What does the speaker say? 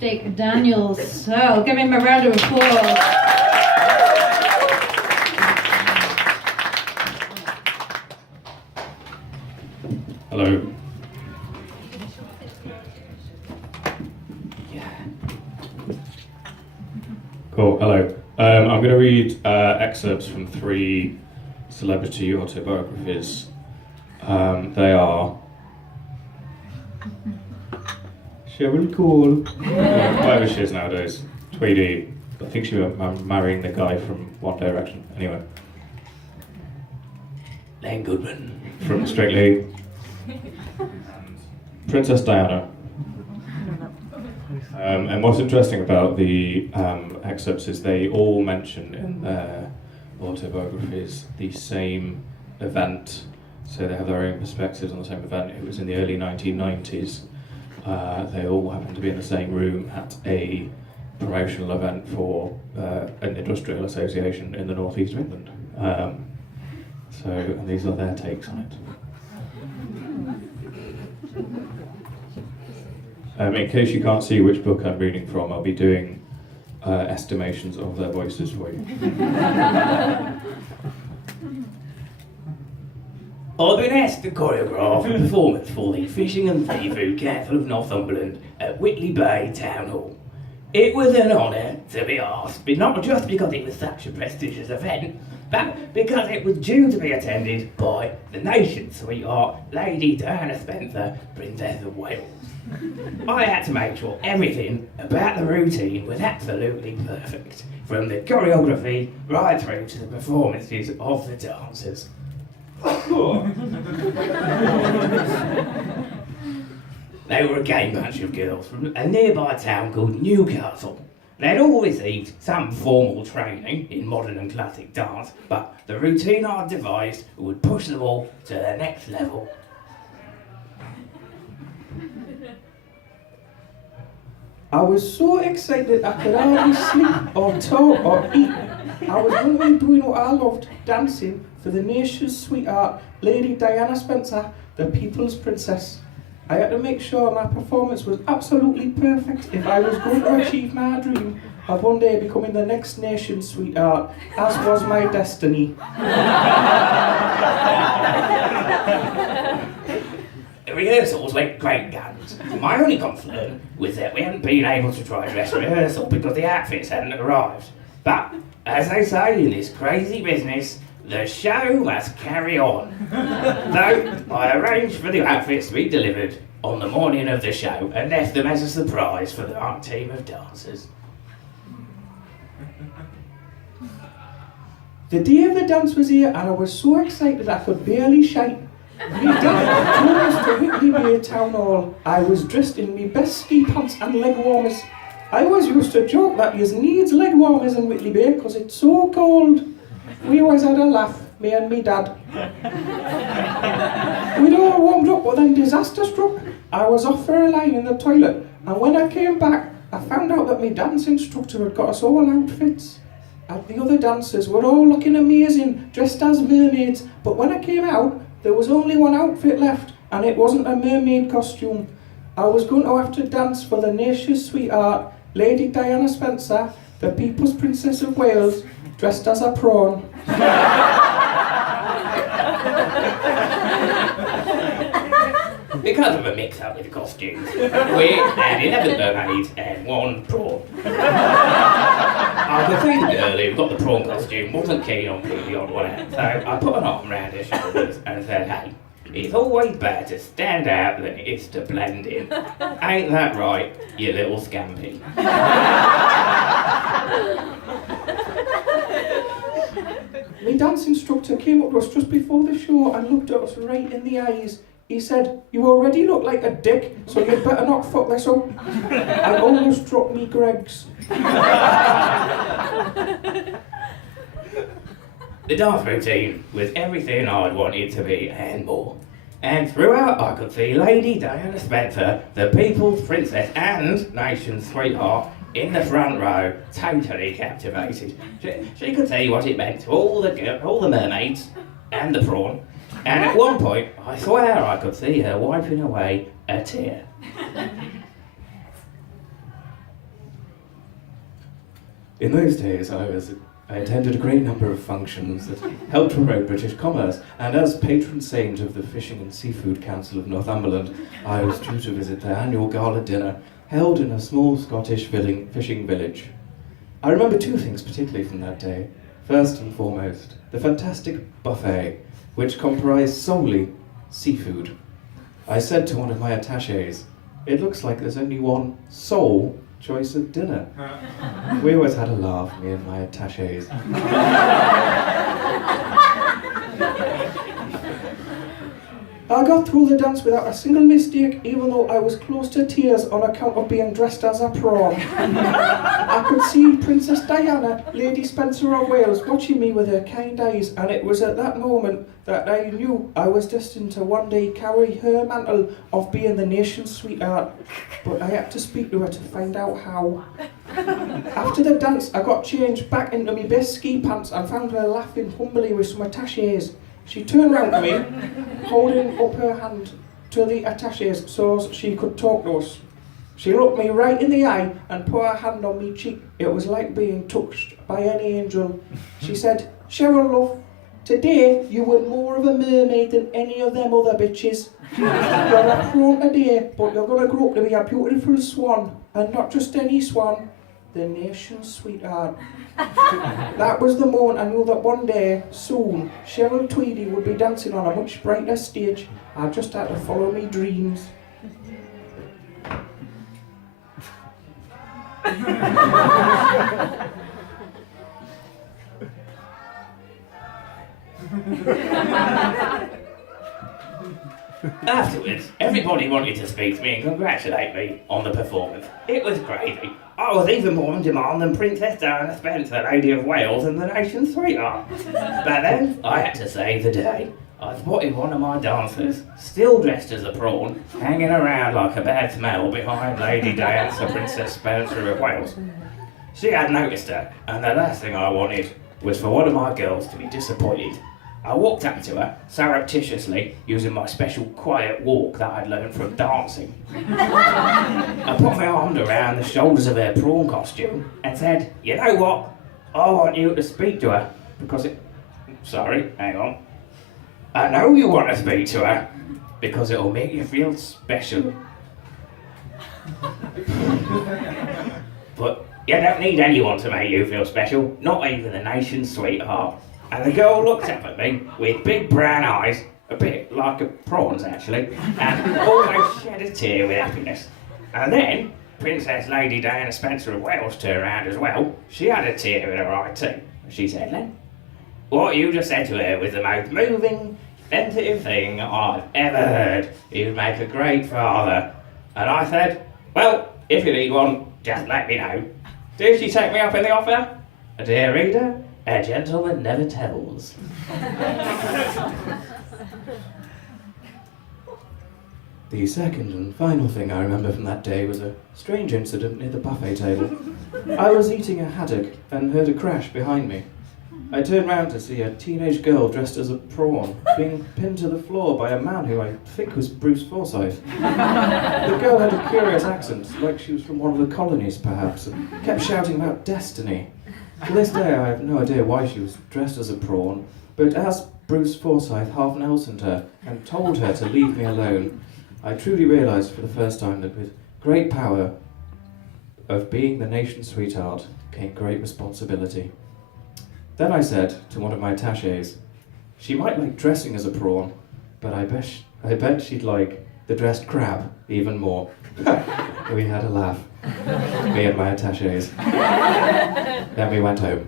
fantastic Daniel Searle. Give him a round of applause. Hello. Cool, hello. I'm going to read excerpts from 3 celebrity autobiographies. They are Cheryl cool. Whatever she is nowadays. Tweedy. I think she was marrying the guy from One Direction. Anyway. Len Goodman from Strictly. Princess Diana. And what's interesting about the excerpts is they all mention in their autobiographies the same event. So they have their own perspectives on the same event. It was in the early 1990s. They all happened to be in the same room at a promotional event for an industrial association in the northeast of England. And these are their takes on it. In case you can't see which book I'm reading from, I'll be doing estimations of their voices for you. I've been asked to choreograph a performance for the Fishing and Seafood Council of Northumberland at Whitley Bay Town Hall. It was an honour to be asked, but not just because it was such a prestigious event, but because it was due to be attended by the nation's sweetheart, Lady Diana Spencer, Princess of Wales. I had to make sure everything about the routine was absolutely perfect, from the choreography right through to the performances of the dancers. They were a gay bunch of girls from a nearby town called Newcastle. They'd all received some formal training in modern and classic dance, but the routine I'd devised would push them all to the next level. I was so excited I could hardly sleep or talk or eat. I was going to be doing what I loved, dancing for the nation's sweetheart, Lady Diana Spencer, the people's princess. I had to make sure my performance was absolutely perfect if I was going to achieve my dream of one day becoming the next nation's sweetheart, as was my destiny. The rehearsals went great guns. My only concern was that we hadn't been able to try dress rehearsal because the outfits hadn't arrived. But, as they say in this crazy business, the show must carry on. So, I arranged for the outfits to be delivered on the morning of the show and left them as a surprise for the art team of dancers. The day of the dance was here and I was so excited I could barely shite. Me dad drove us to Whitley Bay Town Hall. I was dressed in me best ski pants and leg warmers. I always used to joke that you needs leg warmers in Whitley Bay because it's so cold. We always had a laugh, me and me dad. We'd all warmed up, but then disaster struck. I was off for a line in the toilet, and when I came back, I found out that my dance instructor had got us all outfits. And the other dancers were all looking amazing, dressed as mermaids, but when I came out, there was only one outfit left, and it wasn't a mermaid costume. I was going to have to dance for the nation's sweetheart, Lady Diana Spencer, the people's Princess of Wales, dressed as a prawn. Because of a mix-up with the costumes, we had 11 mermaids and 1 prawn. I could see the girl who got the prawn costume wasn't keen on being the odd one out, so I put an arm around her shoulders and said, "Hey, it's always better to stand out than it is to blend in. Ain't that right, you little scampi?" My dance instructor came up to us just before the show and looked at us right in the eyes. He said, "You already look like a dick, so you'd better not fuck this up." I almost dropped me Greg's. The dance routine was everything I'd wanted to be and more. And throughout I could see Lady Diana Spencer, the people's princess and nation's sweetheart, in the front row, totally captivated. She could see what it meant to all the mermaids and the prawn. And at one point, I swear I could see her wiping away a tear. In those days, I attended a great number of functions that helped promote British commerce, and as patron saint of the Fishing and Seafood Council of Northumberland, I was due to visit their annual gala dinner held in a small Scottish fishing village. I remember two things particularly from that day. First and foremost, the fantastic buffet, which comprised solely seafood. I said to one of my attachés, "It looks like there's only one sole choice of dinner." We always had a laugh, me and my attachés. I got through the dance without a single mistake, even though I was close to tears on account of being dressed as a prawn. I could see Princess Diana, Lady Spencer of Wales, watching me with her kind eyes, and it was at that moment that I knew I was destined to one day carry her mantle of being the nation's sweetheart. But I had to speak to her to find out how. After the dance, I got changed back into my best ski pants and found her laughing humbly with some attachés. She turned round to me, holding up her hand to the attachés so she could talk to us. She looked me right in the eye and put her hand on me cheek. It was like being touched by an angel. She said, "Cheryl, love, today you were more of a mermaid than any of them other bitches. You're a prawn today, but you're going to grow up to be a beautiful swan, and not just any swan, the nation's sweetheart." That was the moment I knew that one day, soon, Cheryl Tweedy would be dancing on a much brighter stage. I just had to follow me dreams. Afterwards, everybody wanted to speak to me and congratulate me on the performance. It was crazy. I was even more in demand than Princess Diana Spencer, Lady of Wales and the nation's sweetheart. But then, I had to save the day. I spotted one of my dancers, still dressed as a prawn, hanging around like a bad smell behind Lady Diana, Princess Spencer of Wales. She had noticed her, and the last thing I wanted was for one of my girls to be disappointed. I walked up to her, surreptitiously, using my special quiet walk that I'd learned from dancing. I put my arm around the shoulders of her prawn costume and said, "You know what? I want you to speak to her because it..." Sorry, hang on. "I know you want to speak to her because it'll make you feel special. But you don't need anyone to make you feel special, not even the nation's sweetheart." And the girl looked up at me with big brown eyes, a bit like a prawn's actually, and almost shed a tear with happiness. And then Princess Lady Diana Spencer of Wales turned around as well. She had a tear in her eye too. She said, "Len, what you just said to her was the most moving, sensitive thing I've ever heard. You'd make a great father." And I said, "Well, if you need one, just let me know." Did she take me up in the offer? Dear reader, a gentleman never tells. The second and final thing I remember from that day was a strange incident near the buffet table. I was eating a haddock and heard a crash behind me. I turned round to see a teenage girl dressed as a prawn being pinned to the floor by a man who I think was Bruce Forsyth. The girl had a curious accent, like she was from one of the colonies perhaps, and kept shouting about destiny. To this day I have no idea why she was dressed as a prawn, but as Bruce Forsyth half Nelsoned her and told her to leave me alone, I truly realised for the first time that with great power of being the nation's sweetheart came great responsibility. Then I said to one of my attachés, "She might like dressing as a prawn, but I bet she'd like the dressed crab even more." We had a laugh, me and my attachés. Then we went home.